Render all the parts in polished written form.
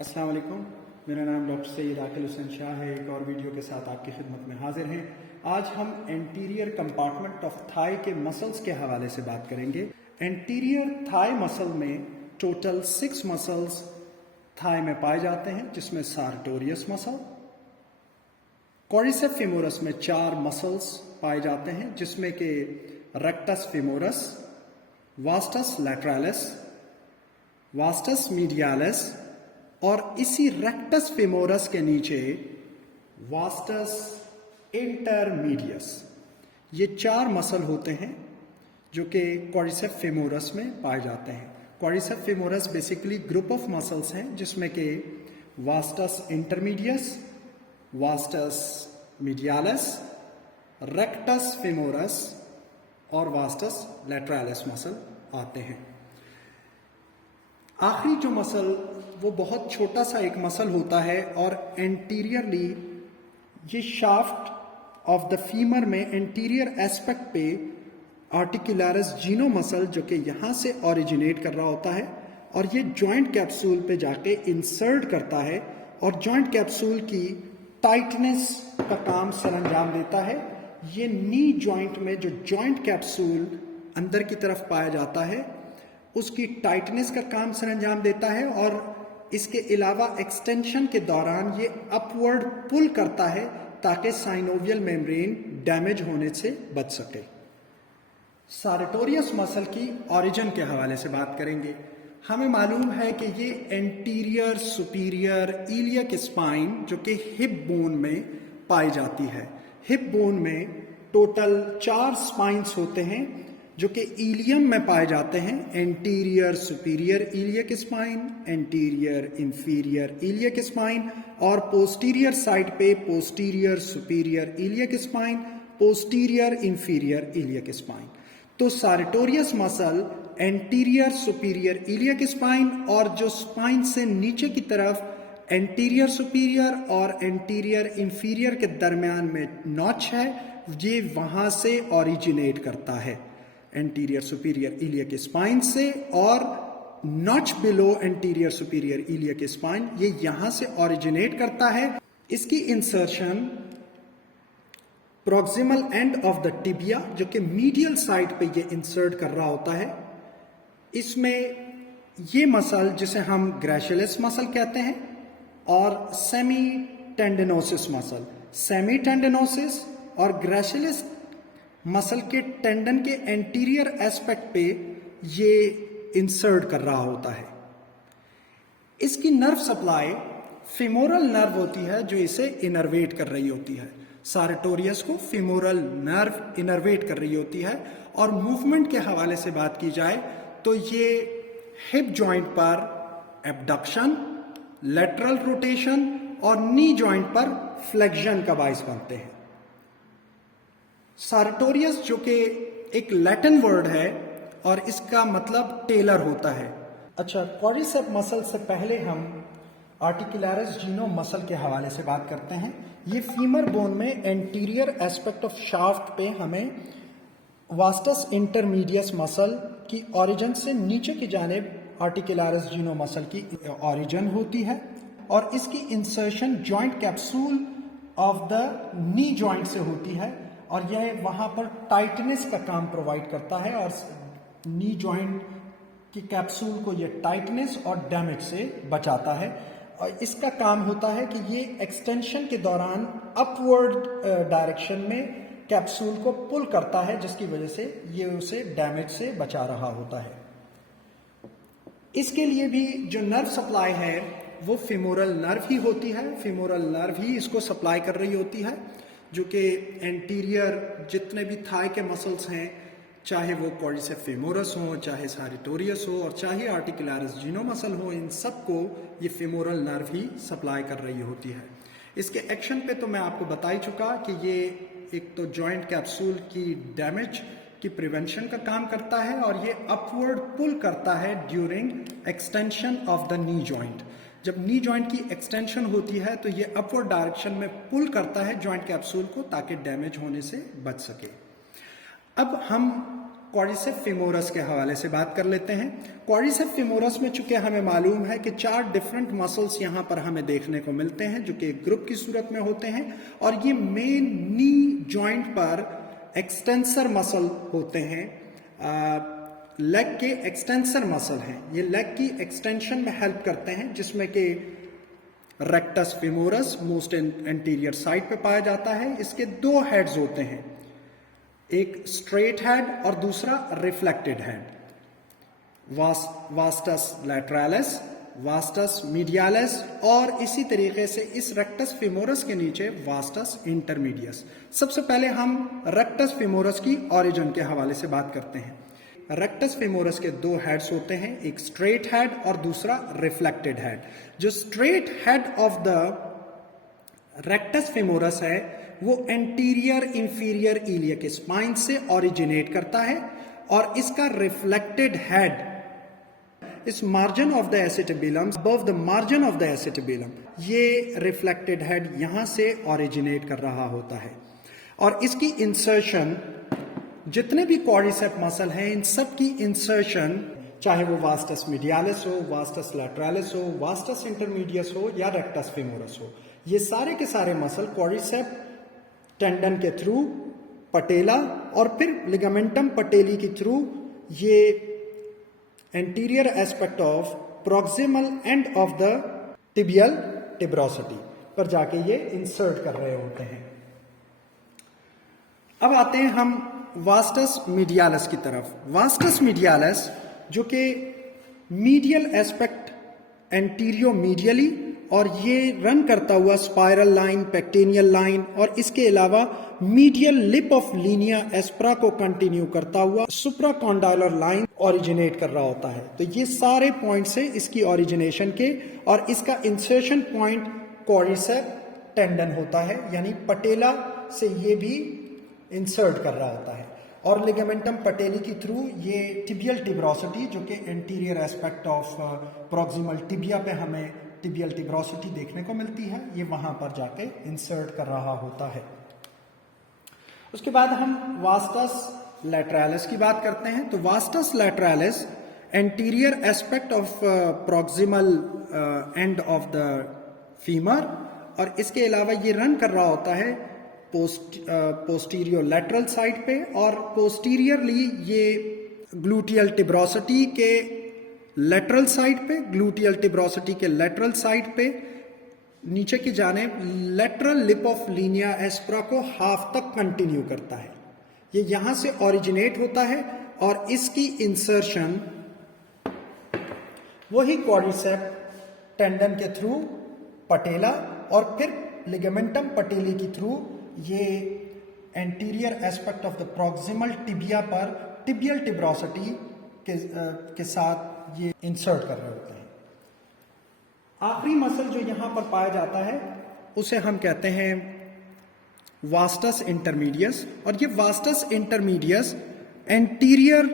अस्सलाम वालेकुम। मेरा नाम डॉक्टर सैयद आकिल हुसैन शाह है। एक और वीडियो के साथ आपकी खिदमत में हाजिर हैं। आज हम एंटीरियर कंपार्टमेंट ऑफ थाई के मसल्स के हवाले से बात करेंगे। एंटीरियर थाई मसल में टोटल 6 मसल्स थाई में पाए जाते हैं, जिसमें सार्टोरियस मसल, क्वाड्रिसेप्स फेमोरस में 4 मसल्स पाए जाते हैं, जिसमें कि rectus femoris, vastus लैटरालिस, vastus medialis और इसी रेक्टस फेमोरस के नीचे वास्टस इंटरमीडियस। ये 4 मसल होते हैं जो कि क्वाड्रिसेप्स फेमोरस में पाए जाते हैं। Quadriceps femoris basically group of muscles हैं, जिसमें कि vastus intermedius, vastus medialis, rectus femoris और वास्टस लैटरालिस मसल आते हैं। आखिरी जो मसल वो बहुत छोटा सा एक मसल होता है और एंटीरियरली ये शाफ्ट ऑफ द फीमर में एंटीरियर एस्पेक्ट पे आर्टिकुलरिस जीनो मसल जो कि यहाँ से ओरिजिनेट कर रहा होता है और ये जॉइंट कैप्सूल पे जाके इंसर्ट करता है और जॉइंट कैप्सूल की टाइटनेस का काम सरअंजाम देता है। ये नी जॉइंट में जो जॉइंट कैप्सूल अंदर की तरफ पाया जाता है उसकी टाइटनेस का काम सरअंजाम देता है और इसके अलावा एक्सटेंशन के दौरान ये अपवर्ड पुल करता है ताकि साइनोवियल मेम्ब्रेन डैमेज होने से बच सके। सार्टोरियस मसल की ओरिजिन के हवाले से बात करेंगे। हमें मालूम है कि ये एंटीरियर सुपीरियर इलियक स्पाइन जो कि हिप बोन में पाई जाती है। हिप बोन में टोटल 4 स्पाइंस होते हैं जो कि इलियम में पाए जाते हैं। Anterior superior iliac spine, anterior inferior iliac spine और पोस्टीरियर साइड पे posterior superior iliac spine, posterior inferior iliac spine. तो sartorius muscle anterior superior iliac spine और जो स्पाइन से नीचे की तरफ एंटीरियर सुपीरियर और एंटीरियर इंफीरियर के दरमियान में नॉच है, ये वहां से ओरिजिनेट करता है एंटीरियर सुपीरियर इलियक स्पाइन से, और notch below anterior superior iliac spine ये यहां से ओरिजिनेट करता है। इसकी insertion proximal end of the tibia जो कि मीडियल साइड पे ये इंसर्ट कर रहा होता है। इसमें ये मसल जिसे हम ग्रेशियलिस मसल कहते हैं और semi tendinosus muscle, semi tendinosus और ग्रेशियलिस मसल के टेंडन के एंटीरियर एस्पेक्ट पे ये इंसर्ट कर रहा होता है। इसकी नर्व सप्लाई फेमोरल नर्व होती है जो इसे इनर्वेट कर रही होती है। सार्टोरियस को फेमोरल नर्व इनर्वेट कर रही होती है। और मूवमेंट के हवाले से बात की जाए तो ये हिप जॉइंट पर एब्डक्शन, लेटरल रोटेशन और नी जॉइंट पर फ्लेक्शन का बाइस बनते हैं। सार्टोरियस जो कि एक लैटिन वर्ड है और इसका मतलब टेलर होता है। अच्छा, क्वाड्रिसेप्स मसल से पहले हम आर्टिकुलरिस जीनो मसल के हवाले से बात करते हैं। ये फीमर बोन में एंटीरियर एस्पेक्ट ऑफ शाफ्ट पे हमें वास्टस इंटरमीडियस मसल की ओरिजिन से नीचे की जानिब आर्टिकुलरिस जीनो मसल की ओरिजिन होती है और इसकी insertion joint capsule of the knee joint से होती है और यह वहां पर टाइटनेस का काम प्रोवाइड करता है और नी जॉइंट की कैप्सूल को यह टाइटनेस और डैमेज से बचाता है। और इसका काम होता है कि ये एक्सटेंशन के दौरान अपवर्ड डायरेक्शन में कैप्सूल को पुल करता है, जिसकी वजह से ये उसे डैमेज से बचा रहा होता है। इसके लिए भी जो नर्व सप्लाई है वो फेमोरल नर्व ही होती है। फेमोरल नर्व ही इसको सप्लाई कर रही होती है, जो कि एंटीरियर जितने भी थाई के मसल्स हैं, चाहे वो क्वाड्रिसेप्स फेमोरस हो, चाहे सार्टोरियस हो और चाहे आर्टिकुलरिस जीनो मसल हो, इन सबको ये फेमोरल नर्व ही सप्लाई कर रही होती है। इसके एक्शन पे तो मैं आपको बता ही चुका कि ये एक तो जॉइंट कैप्सूल की डैमेज की प्रिवेंशन का काम करता है और ये अपवर्ड पुल करता है during extension of the knee joint. जब नी जॉइंट की एक्सटेंशन होती है तो ये अपवर्ड डायरेक्शन में पुल करता है जॉइंट कैप्सूल को ताकि डैमेज होने से बच सके। अब हम क्वाड्रिसेप्स फेमोरस के हवाले से बात कर लेते हैं। क्वाड्रिसेप्स फेमोरस में चूंकि हमें मालूम है कि 4 डिफरेंट मसल्स यहाँ पर हमें देखने को मिलते हैं जो कि एक ग्रुप की सूरत में होते हैं, और ये मेन नी जॉइंट पर एक्सटेंसर मसल होते हैं। लेग के एक्सटेंसर मसल हैं, ये लेग की एक्सटेंशन में हेल्प करते हैं, जिसमें कि rectus femoris most anterior side पे पाया जाता है। इसके 2 हेड्स होते हैं, एक स्ट्रेट हेड और दूसरा reflected head. Vastus lateralis, vastus medialis, और इसी तरीके से इस रेक्टस फेमोरस के नीचे वास्टस इंटरमीडियस। सबसे पहले हम रेक्टस फेमोरस की ओरिजिन के हवाले से बात करते हैं। रेक्टस फेमोरस के 2 हेड्स होते हैं, एक स्ट्रेट हेड और दूसरा रिफ्लेक्टेड हेड। जो straight head of the rectus femoris है वो एंटीरियर इंफीरियर इलियक स्पाइन से ओरिजिनेट करता है, और इसका रिफ्लेक्टेड हेड इस margin of the acetabulum, above the margin of the acetabulum, ये रिफ्लेक्टेड हेड यहां से ओरिजिनेट कर रहा होता है। और इसकी इंसर्शन, जितने भी क्वाड्रिसेप्स मसल हैं इन सब की इंसर्शन, चाहे वो वास्टस मीडियालिस हो, वास्टस लैटरलिस हो, वास्टस इंटरमीडियस हो या रेक्टस फेमोरस हो, ये सारे के सारे मसल क्वाड्रिसेप्स टेंडन के थ्रू, पटेला और फिर लिगामेंटम पटेली के थ्रू ये anterior aspect of proximal end of the tibial tuberosity पर जाके ये इंसर्ट कर रहे होते हैं। अब आते हैं हम वास्टस मीडियालिस की तरफ। वास्टस मीडियालिस जो कि मीडियल एस्पेक्ट एंटीरियो मीडियली, और ये रन करता हुआ स्पाइरल लाइन, पेक्टेनियल लाइन, और इसके अलावा मीडियल लिप ऑफ लीनिया एस्प्रा को कंटिन्यू करता हुआ सुप्राकॉन्डाइलर लाइन ओरिजिनेट कर रहा होता है। तो ये सारे पॉइंट से इसकी ओरिजिनेशन के, और इसका इंसर्शन पॉइंट क्वाड्रिसेप्स टेंडन होता है, यानी पटेला से ये भी इंसर्ट कर रहा होता है। और लिगामेंटम पटेली के थ्रू ये टिबियल टिब्रोसिटी, जो कि anterior aspect of proximal tibia पे हमें टिबियल टिब्रोसिटी देखने को मिलती है, ये वहां पर जाके इंसर्ट कर रहा होता है। उसके बाद हम वास्टस लैटरलिस की बात करते हैं। तो vastus लैटरलिस anterior aspect of proximal end of the femur, और इसके अलावा ये रन कर रहा होता है पोस्टीरियर लैटरल साइड पे, और पोस्टीरियरली ये ग्लूटियल टिब्रोसिटी के लेटरल साइड पे, ग्लूटियल टिब्रोसिटी के लेटरल साइड पे नीचे की जानिब लेटरल लिप ऑफ लीनिया एस्प्रा को हाफ तक कंटिन्यू करता है। ये यहां से ओरिजिनेट होता है, और इसकी इंसर्शन वही क्वाड्रिसेप्स टेंडन के थ्रू पटेला, और फिर लिगामेंटम पटेली के थ्रू ये anterior aspect of the proximal tibia पर टिबियल टिब्रोसिटी के साथ ये इंसर्ट कर रहे होते हैं। आखिरी मसल जो यहां पर पाया जाता है उसे हम कहते हैं वास्टस इंटरमीडियस, और ये vastus intermedius anterior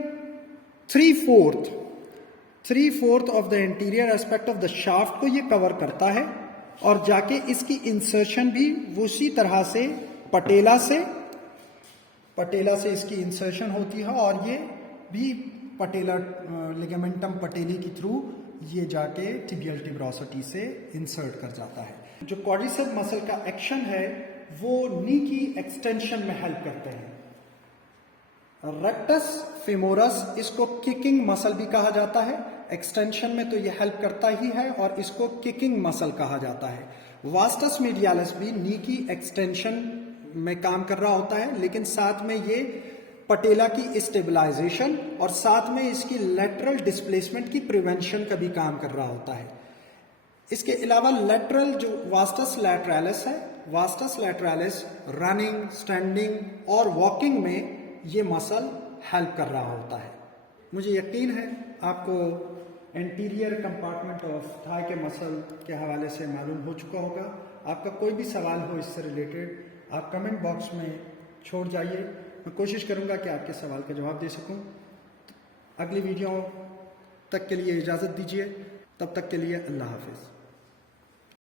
3/4 of the anterior aspect of the shaft को ये कवर करता है, और जाके इसकी इंसर्शन भी उसी तरह से पटेला से इसकी इंसर्शन होती है, और ये भी पटेला लिगामेंटम पटेली के थ्रू ये जाके टिबियल टिब्रोसिटी से इंसर्ट कर जाता है। जो क्वाड्रिसेप्स मसल का एक्शन है वो नी की एक्सटेंशन में हेल्प करते हैं। रेक्टस फेमोरस, इसको किकिंग मसल भी कहा जाता है। एक्सटेंशन में तो ये हेल्प करता ही है, और इसको किकिंग मसल कहा जाता है। वास्टस मीडियालिस भी नी की एक्सटेंशन में काम कर रहा होता है, लेकिन साथ में ये पटेला की स्टेबलाइजेशन और साथ में इसकी लेटरल डिस्प्लेसमेंट की प्रिवेंशन का भी काम कर रहा होता है। इसके अलावा लेटरल जो वास्टस लैटरलिस है, वास्टस लैटरलिस रनिंग, स्टैंडिंग और वॉकिंग में ये मसल हेल्प कर रहा होता है। मुझे यकीन है आपको एंटीरियर कंपार्टमेंट ऑफ थाई के मसल के हवाले से मालूम हो चुका होगा। आपका कोई भी सवाल हो इससे रिलेटेड आप कमेंट बॉक्स में छोड़ जाइए, मैं कोशिश करूंगा कि आपके सवाल का जवाब दे सकूं। अगली वीडियो तक के लिए इजाज़त दीजिए, तब तक के लिए अल्लाह हाफिज़।